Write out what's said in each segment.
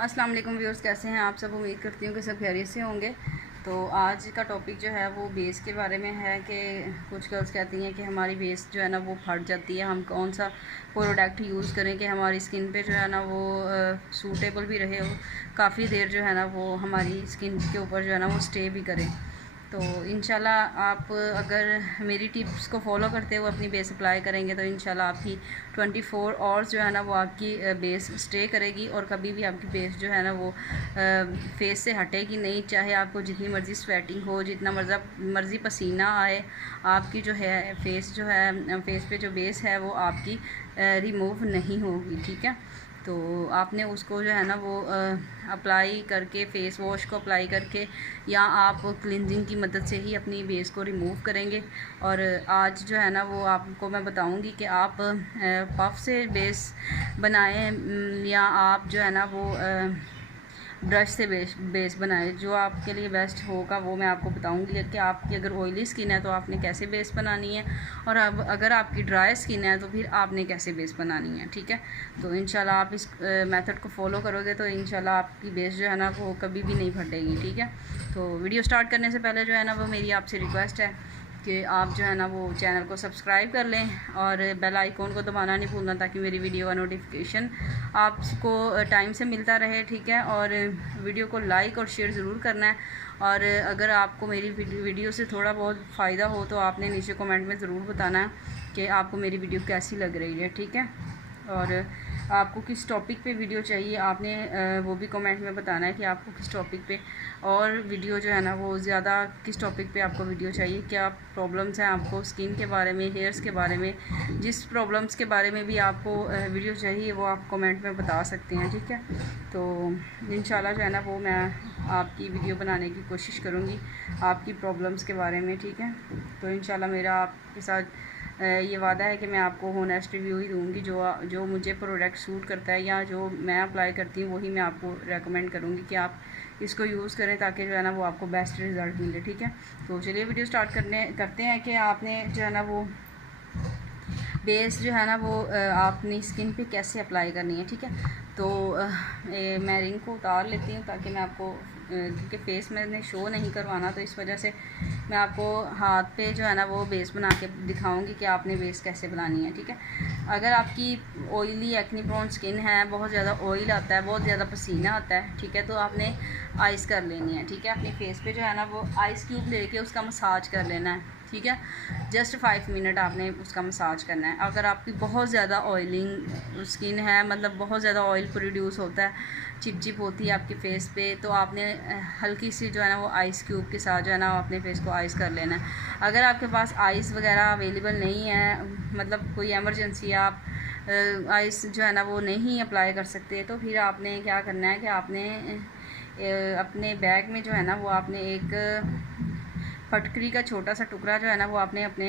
अस्सलाम वालेकुम व्यूअर्स, कैसे हैं आप सब। उम्मीद करती हूँ कि सब खैरियत से होंगे। तो आज का टॉपिक जो है वो बेस के बारे में है कि कुछ गर्ल्स कहती हैं कि हमारी बेस जो है ना वो फट जाती है। हम कौन सा प्रोडक्ट यूज़ करें कि हमारी स्किन पे जो है ना वो सूटेबल भी रहे, हो काफ़ी देर जो है ना वो हमारी स्किन के ऊपर जो है ना वो स्टे भी करे। तो इंशाल्लाह आप अगर मेरी टिप्स को फॉलो करते हुए अपनी बेस अप्लाई करेंगे तो इंशाल्लाह आपकी 24 आवर्स जो है ना वो आपकी बेस स्टे करेगी और कभी भी आपकी बेस जो है ना वो फेस से हटेगी नहीं। चाहे आपको जितनी मर्ज़ी स्वेटिंग हो, जितना मर्ज़ी पसीना आए, आपकी जो है फेस जो है फेस पे जो बेस है वो आपकी रिमूव नहीं होगी। ठीक है, तो आपने उसको जो है ना वो अप्लाई करके, फेस वॉश को अप्लाई करके या आप क्लिनजिंग की मदद से ही अपनी बेस को रिमूव करेंगे। और आज जो है ना वो आपको मैं बताऊंगी कि आप पफ से बेस बनाएं या आप जो है ना वो ब्रश से बेस बनाएं। जो आपके लिए बेस्ट होगा वो मैं आपको बताऊंगी कि आपकी अगर ऑयली स्किन है तो आपने कैसे बेस बनानी है, और अब अगर आपकी ड्राई स्किन है तो फिर आपने कैसे बेस बनानी है। ठीक है, तो इंशाल्लाह आप इस मेथड को फॉलो करोगे तो इंशाल्लाह आपकी बेस जो है ना वो कभी भी नहीं फटेगी। ठीक है, तो वीडियो स्टार्ट करने से पहले जो है ना वो मेरी आपसे रिक्वेस्ट है कि आप जो है ना वो चैनल को सब्सक्राइब कर लें और बेल आइकॉन को दबाना नहीं भूलना, ताकि मेरी वीडियो का नोटिफिकेशन आपको टाइम से मिलता रहे। ठीक है, और वीडियो को लाइक और शेयर ज़रूर करना है। और अगर आपको मेरी वीडियो से थोड़ा बहुत फ़ायदा हो तो आपने नीचे कमेंट में ज़रूर बताना है कि आपको मेरी वीडियो कैसी लग रही है। ठीक है, और आपको किस टॉपिक पे वीडियो चाहिए आपने वो भी कमेंट में बताना है कि आपको किस टॉपिक पे और वीडियो जो है ना वो ज़्यादा किस टॉपिक पे आपको वीडियो चाहिए। क्या प्रॉब्लम्स हैं आपको स्किन के बारे में, हेयर्स के बारे में, जिस प्रॉब्लम्स के बारे में भी आपको वीडियो चाहिए वो आप कमेंट में बता सकते हैं। ठीक है, तो इंशाल्लाह जो है ना वो मैं आपकी वीडियो बनाने की कोशिश करूँगी आपकी प्रॉब्लम्स के बारे में। ठीक है, तो इंशाल्लाह मेरा आपके साथ ये वादा है कि मैं आपको होनेस्ट रिव्यू ही दूँगी। जो मुझे प्रोडक्ट सूट करता है या जो मैं अप्लाई करती हूँ वही मैं आपको रेकमेंड करूँगी कि आप इसको यूज़ करें, ताकि जो है ना वो आपको बेस्ट रिज़ल्ट मिले। ठीक है, तो चलिए वीडियो स्टार्ट करते हैं कि आपने जो है ना वो बेस जो है ना वो अपनी स्किन पे कैसे अप्लाई करनी है। ठीक है, तो मैं रिंग को उतार लेती हूँ ताकि मैं आपको क्योंकि फेस मैंने शो नहीं करवाना तो इस वजह से मैं आपको हाथ पे जो है ना वो बेस बना के दिखाऊंगी कि आपने बेस कैसे बनानी है। ठीक है, अगर आपकी ऑयली एक्नी प्रोन स्किन है, बहुत ज़्यादा ऑयल आता है, बहुत ज़्यादा पसीना आता है, ठीक है, तो आपने आइस कर लेनी है। ठीक है, अपने फेस पे जो है ना वो आइस क्यूब लेके उसका मसाज कर लेना है। ठीक है, जस्ट 5 मिनट आपने उसका मसाज करना है। अगर आपकी बहुत ज़्यादा ऑयलिंग स्किन है, मतलब बहुत ज़्यादा ऑयल प्रोड्यूस होता है, चिपचिप होती है आपके फेस पे, तो आपने हल्की सी जो है ना वो आइस क्यूब के साथ जो है ना अपने फेस को आइस कर लेना है। अगर आपके पास आइस वगैरह अवेलेबल नहीं है, मतलब कोई एमरजेंसी आप आइस जो है ना वो नहीं अप्लाई कर सकते, तो फिर आपने क्या करना है कि आपने अपने बैग में जो है ना वो आपने एक फटकरी का छोटा सा टुकड़ा जो है ना वो आपने अपने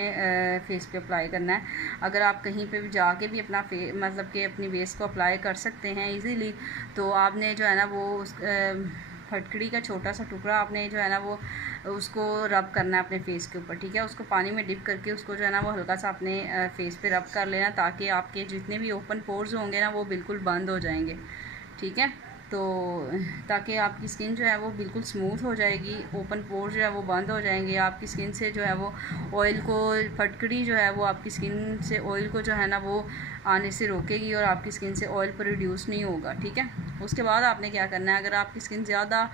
फेस पे अप्लाई करना है। अगर आप कहीं पे भी जाके भी अपना मतलब कि अपनी बेस को अप्लाई कर सकते हैं इजीली, तो आपने जो है ना वो उस फटकड़ी का छोटा सा टुकड़ा आपने जो है ना वो उसको रब करना है अपने फेस के ऊपर। ठीक है, उसको पानी में डिप करके उसको जो है ना वो हल्का सा अपने फेस पे रब कर लेना, ताकि आपके जितने भी ओपन पोर्स होंगे ना वो बिल्कुल बंद हो जाएंगे। ठीक है, तो ताकि आपकी स्किन जो है वो बिल्कुल स्मूथ हो जाएगी, ओपन पोर जो है वो बंद हो जाएंगे, आपकी स्किन से जो है वो ऑयल को, फटकड़ी जो है वो आपकी स्किन से ऑयल को जो है ना वो आने से रोकेगी और आपकी स्किन से ऑयल प्रोड्यूस नहीं होगा। ठीक है, उसके बाद आपने क्या करना है, अगर आपकी स्किन ज़्यादा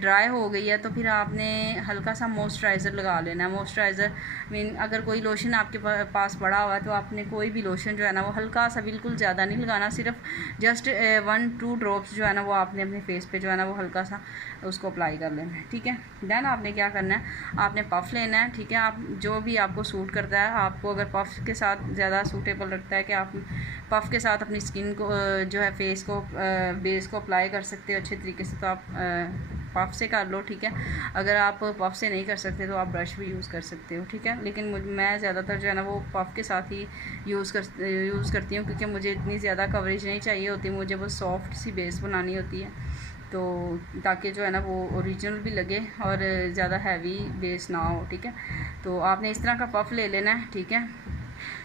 ड्राई हो गई है तो फिर आपने हल्का सा मॉइस्चराइज़र लगा लेना है। मॉइस्चराइज़र मीन अगर कोई लोशन आपके पास पड़ा हुआ है तो आपने कोई भी लोशन जो है ना वो हल्का सा, बिल्कुल ज़्यादा नहीं लगाना, सिर्फ जस्ट 1-2 ड्रॉप्स जो है ना वो आपने अपने फेस पे जो है ना वो हल्का सा उसको अप्लाई कर लेना है। ठीक है, देन आपने क्या करना है, आपने पफ़ लेना है। ठीक है, आप जो भी आपको सूट करता है, आपको अगर पफ़ के साथ ज़्यादा सूटेबल लगता है कि आप पफ़ के साथ अपनी स्किन को जो है फेस को बेस को अप्लाई कर सकते हो अच्छे तरीके से, तो आप पफ़ से कर लो। ठीक है, अगर आप पफ़ से नहीं कर सकते तो आप ब्रश भी यूज़ कर सकते हो। ठीक है, लेकिन मैं ज़्यादातर जो है ना वो पफ़ के साथ ही यूज़ करती हूँ, क्योंकि मुझे इतनी ज़्यादा कवरेज नहीं चाहिए होती, मुझे बस सॉफ्ट सी बेस बनानी होती है, तो ताकि जो है ना वो ओरिजिनल भी लगे और ज़्यादा हैवी बेस ना हो। ठीक है, तो आपने इस तरह का पफ़ ले लेना है। ठीक है,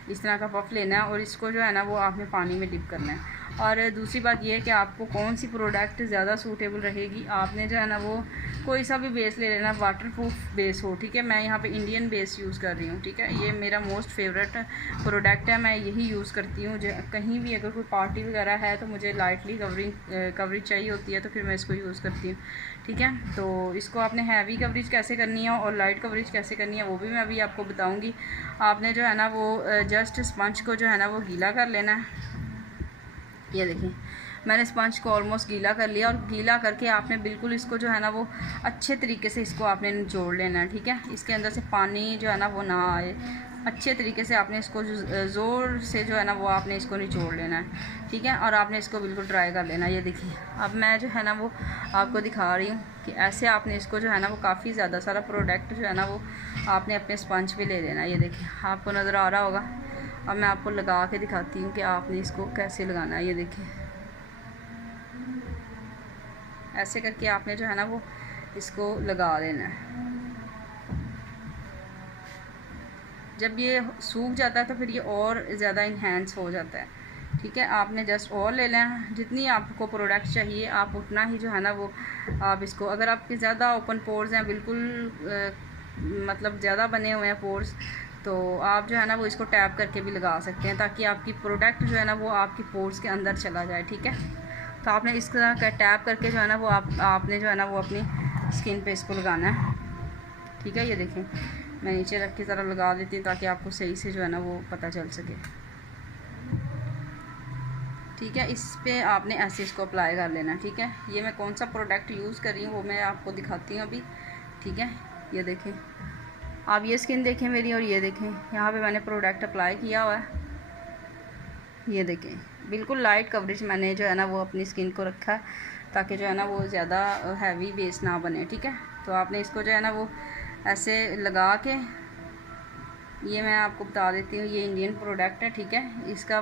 इस तरह का पफ़ लेना है और इसको जो है ना वो आपने पानी में डिप करना है। और दूसरी बात ये है कि आपको कौन सी प्रोडक्ट ज़्यादा सूटेबल रहेगी, आपने जो है ना वो कोई सा भी बेस ले लेना, वाटरप्रूफ बेस हो, ठीक है। मैं यहाँ पे इंडियन बेस यूज़ कर रही हूँ, ठीक है। ये मेरा मोस्ट फेवरेट प्रोडक्ट है, मैं यही यूज़ करती हूँ। कहीं भी अगर कोई पार्टी वगैरह है तो मुझे लाइटली कवरेज चाहिए होती है, तो फिर मैं इसको यूज़ करती हूँ, ठीक है। तो इसको आपने हैवी कवरेज कैसे करनी है और लाइट कवरेज कैसे करनी है वो भी मैं अभी आपको बताऊँगी। आपने जो है ना वो जस्ट स्पंज को जो है ना वो गीला कर लेना है। ये देखिए मैंने स्पंज को ऑलमोस्ट गीला कर लिया, और गीला करके आपने बिल्कुल इसको जो है ना वो अच्छे तरीके से इसको आपने निचोड़ लेना है, ठीक है। इसके अंदर से पानी जो है ना वो ना आए, अच्छे तरीके से आपने इसको ज़ोर से जो है ना वो आपने इसको निचोड़ लेना है, ठीक है। और आपने इसको बिल्कुल ड्राई कर लेना है। ये देखिए अब मैं जो है ना वो आपको दिखा रही हूँ कि ऐसे आपने इसको जो है ना वो काफ़ी ज़्यादा सारा प्रोडक्ट जो है ना वो आपने अपने स्पंज पे ले लेना है। ये देखिए आपको नज़र आ रहा होगा। अब मैं आपको लगा के दिखाती हूँ कि आपने इसको कैसे लगाना है। ये देखिए ऐसे करके आपने जो है ना वो इसको लगा लेना है। जब ये सूख जाता है तो फिर ये और ज़्यादा इन्हेंस हो जाता है, ठीक है। आपने जस्ट और ले लेना, जितनी आपको प्रोडक्ट चाहिए आप उतना ही जो है ना वो आप इसको, अगर आपके ज़्यादा ओपन पोर्स हैं, बिल्कुल मतलब ज़्यादा बने हुए हैं पोर्स, तो आप जो है ना वो इसको टैप करके भी लगा सकते हैं, ताकि आपकी प्रोडक्ट जो है ना वो आपकी पोर्स के अंदर चला जाए, ठीक है। तो आपने इस तरह का टैप करके जो है ना वो आपने जो है ना वो अपनी स्किन पे इसको लगाना है, ठीक है। ये देखें मैं नीचे रख के ज़रा लगा देती हूँ ताकि आपको सही से जो है ना वो पता चल सके, ठीक है। इस पे आपने ऐसे इसको अप्लाई कर लेना, ठीक है। ये मैं कौन सा प्रोडक्ट यूज़ कर रही हूँ वो मैं आपको दिखाती हूँ अभी, ठीक है। ये देखें आप, ये स्किन देखें मेरी, और ये देखें यहाँ पे मैंने प्रोडक्ट अप्लाई किया हुआ है। ये देखें बिल्कुल लाइट कवरेज मैंने जो है ना वो अपनी स्किन को रखा है, ताकि जो है ना वो ज़्यादा हैवी बेस ना बने, ठीक है। तो आपने इसको जो है ना वो ऐसे लगा के, ये मैं आपको बता देती हूँ, ये इंडियन प्रोडक्ट है, ठीक है। इसका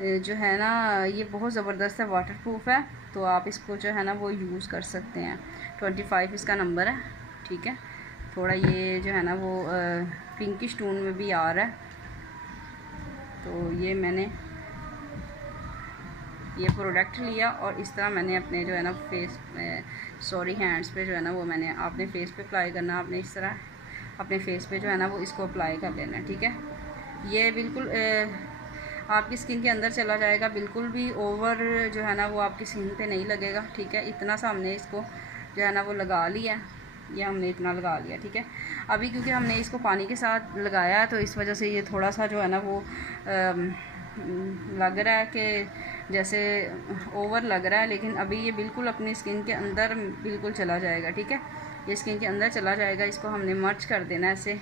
जो है ना ये बहुत ज़बरदस्त है, वाटरप्रूफ है, तो आप इसको जो है ना वो यूज़ कर सकते हैं। 25 इसका नंबर है, ठीक है। थोड़ा ये जो है ना वो पिंकिश टोन में भी आ रहा है। तो ये मैंने ये प्रोडक्ट लिया और इस तरह मैंने अपने जो है ना फेस हैंड्स पे जो है ना वो मैंने अपने फेस पे अप्लाई करना, आपने इस तरह अपने फेस पे जो है ना वो इसको अप्लाई कर लेना, ठीक है। ये बिल्कुल आपकी स्किन के अंदर चला जाएगा, बिल्कुल भी ओवर जो है ना वो आपकी स्किन पे नहीं लगेगा, ठीक है। इतना सा हमने इसको जो है ना वो लगा लिया, ये हमने इतना लगा लिया, ठीक है। अभी क्योंकि हमने इसको पानी के साथ लगाया तो इस वजह से ये थोड़ा सा जो है ना वो लग रहा है कि जैसे ओवर लग रहा है, लेकिन अभी ये बिल्कुल अपनी स्किन के अंदर बिल्कुल चला जाएगा, ठीक है। ये स्किन के अंदर चला जाएगा, इसको हमने मर्ज कर देना ऐसे,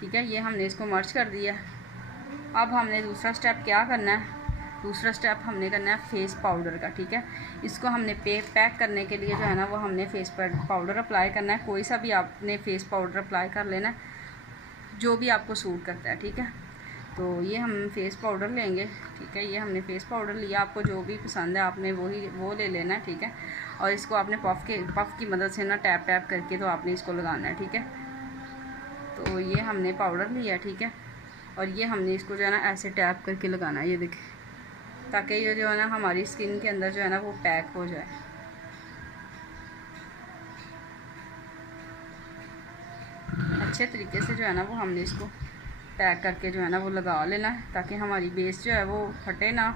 ठीक है। ये हमने इसको मर्ज कर दिया। अब हमने दूसरा स्टेप क्या करना है, दूसरा स्टेप हमने करना है फेस पाउडर का, ठीक है। इसको हमने पैक करने के लिए जो है ना वो हमने फेस पाउडर अप्लाई करना है। कोई सा भी आपने फेस पाउडर अप्लाई कर लेना है, जो भी आपको सूट करता है, ठीक है। तो ये हम फेस पाउडर लेंगे, ठीक है। ये हमने फेस पाउडर लिया, आपको जो भी पसंद है आपने वो ले लेना है, ठीक है। और इसको आपने पफ़ की मदद से ना टैप करके तो आपने इसको लगाना है, ठीक है। तो ये हमने पाउडर लिया, ठीक है। और ये हमने इसको जो है ना ऐसे टैप करके लगाना है, ये देखें, ताकि ये जो है ना हमारी स्किन के अंदर जो है ना वो पैक हो जाए। अच्छे तरीके से जो है ना वो हमने इसको पैक करके जो है ना वो लगा लेना है, ताकि हमारी बेस जो है वो फटे ना,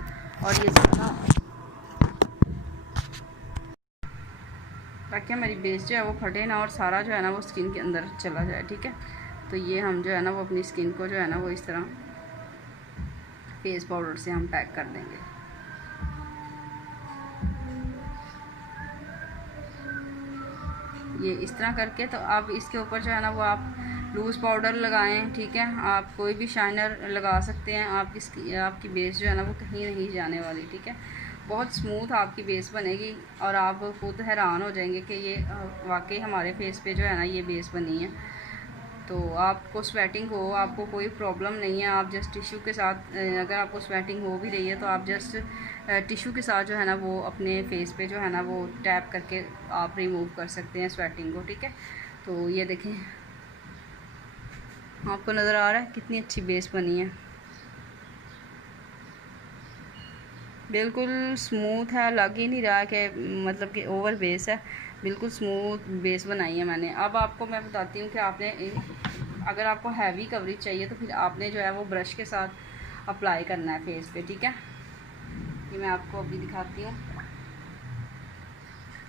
और ये ताकि हमारी बेस जो है वो फटे ना और सारा जो है ना वो स्किन के अंदर चला जाए, ठीक है। तो ये हम जो है ना वो अपनी स्किन को जो है ना वो इस तरह फेस पाउडर से हम पैक कर देंगे। ये इस तरह करके, तो अब इसके ऊपर जो है ना वो आप लूज़ पाउडर लगाएं, ठीक है। आप कोई भी शाइनर लगा सकते हैं, आपकी बेस जो है ना वो कहीं नहीं जाने वाली, ठीक है। बहुत स्मूथ आपकी बेस बनेगी और आप खुद हैरान हो जाएंगे कि ये वाकई हमारे फेस पे जो है ना ये बेस बनी है। तो आपको स्वेटिंग हो, आपको कोई प्रॉब्लम नहीं है, आप जस्ट टिश्यू के साथ, अगर आपको स्वेटिंग हो भी रही है तो आप जस्ट टिश्यू के साथ जो है ना वो अपने फेस पे जो है ना वो टैप करके आप रिमूव कर सकते हैं स्वेटिंग को, ठीक है। तो ये देखें आपको नज़र आ रहा है कितनी अच्छी बेस बनी है। बिल्कुल स्मूथ है, लग ही नहीं रहा कि मतलब कि ओवर बेस है, बिल्कुल स्मूथ बेस बनाई है मैंने। अब आपको मैं बताती हूँ कि आपने अगर आपको हैवी कवरेज चाहिए तो फिर आपने जो है वो ब्रश के साथ अप्लाई करना है फेस पे, ठीक है। ये मैं आपको अभी दिखाती हूँ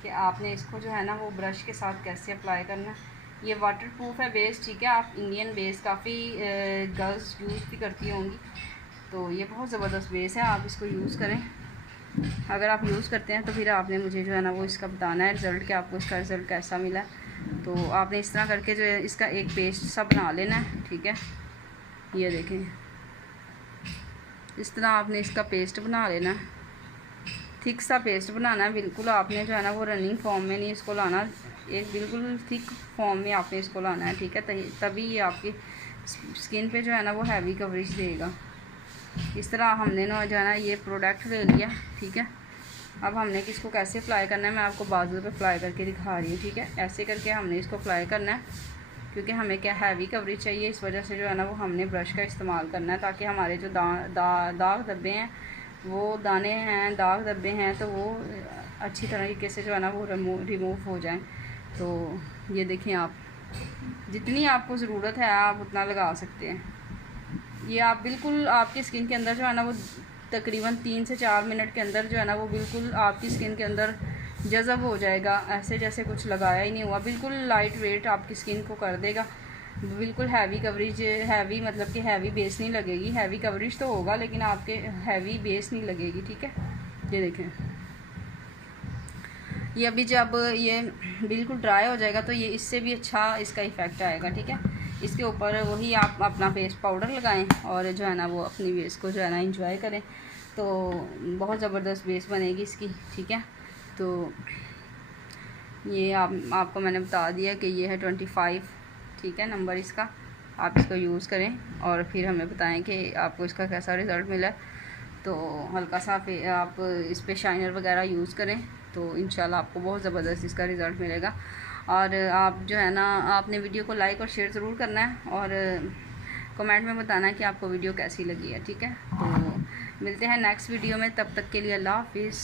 कि आपने इसको जो है ना वो ब्रश के साथ कैसे अप्लाई करना है। ये वाटर प्रूफ है बेस, ठीक है। आप इंडियन बेस काफ़ी गर्ल्स यूज़ भी करती होंगी, तो ये बहुत ज़बरदस्त बेस है, आप इसको यूज़ करें। अगर आप यूज़ करते हैं तो फिर आपने मुझे जो है ना वो इसका बताना है रिज़ल्ट, कि आपको इसका रिज़ल्ट कैसा मिला। तो आपने इस तरह करके जो है इसका एक पेस्ट सा बना लेना है, ठीक है। ये देखें, इस तरह आपने इसका पेस्ट बना लेना है, थिक सा पेस्ट बनाना है। बिल्कुल आपने जो है ना वो रनिंग फॉर्म में नहीं इसको लाना, एक बिल्कुल थिक फॉर्म में आपने इसको लाना है, ठीक है। तभी ये आपकी स्किन पे जो है ना वो हैवी कवरेज देगा। इस तरह हमने ना जो है ना ये प्रोडक्ट ले लिया, ठीक है। अब हमने इसको कैसे अप्लाई करना है मैं आपको बाजू पे अप्लाई करके दिखा रही हूँ, ठीक है। ऐसे करके हमने इसको अप्लाई करना है, क्योंकि हमें क्या हैवी कवरेज चाहिए, इस वजह से जो है ना वो हमने ब्रश का इस्तेमाल करना है, ताकि हमारे जो दाग धब्बे हैं, वो दाने हैं, दाग धब्बे हैं, तो वो अच्छी तरीके से जो है ना वो रिमूव हो जाएं। तो ये देखें, आप जितनी आपको ज़रूरत है आप उतना लगा सकते हैं। ये आप बिल्कुल आपकी स्किन के अंदर जो है ना वो तकरीबन 3 से 4 मिनट के अंदर जो है ना वो बिल्कुल आपकी स्किन के अंदर जज़ब हो जाएगा, ऐसे जैसे कुछ लगाया ही नहीं हुआ। बिल्कुल लाइट वेट आपकी स्किन को कर देगा, बिल्कुल हैवी कवरेज, हैवी मतलब कि हैवी बेस नहीं लगेगी। हैवी कवरेज तो होगा लेकिन आपके हैवी बेस नहीं लगेगी, ठीक है। ये देखें, ये अभी जब ये बिल्कुल ड्राई हो जाएगा तो ये इससे भी अच्छा इसका इफ़ेक्ट आएगा, ठीक है। इसके ऊपर वही आप अपना फेस पाउडर लगाएं और जो है ना वो अपनी बेस को जो है ना इंजॉय करें, तो बहुत ज़बरदस्त बेस बनेगी इसकी, ठीक है। तो ये आपको मैंने बता दिया कि ये है 25, ठीक है, नंबर इसका। आप इसको यूज़ करें और फिर हमें बताएं कि आपको इसका कैसा रिज़ल्ट मिला। तो हल्का सा आप इस पर शाइनर वगैरह यूज़ करें, तो इंशाल्लाह आपको बहुत ज़बरदस्त इसका रिज़ल्ट मिलेगा। और आप जो है ना आपने वीडियो को लाइक और शेयर ज़रूर करना है और कमेंट में बताना है कि आपको वीडियो कैसी लगी है, ठीक है। तो मिलते हैं नेक्स्ट वीडियो में, तब तक के लिए अल्लाह हाफिज़।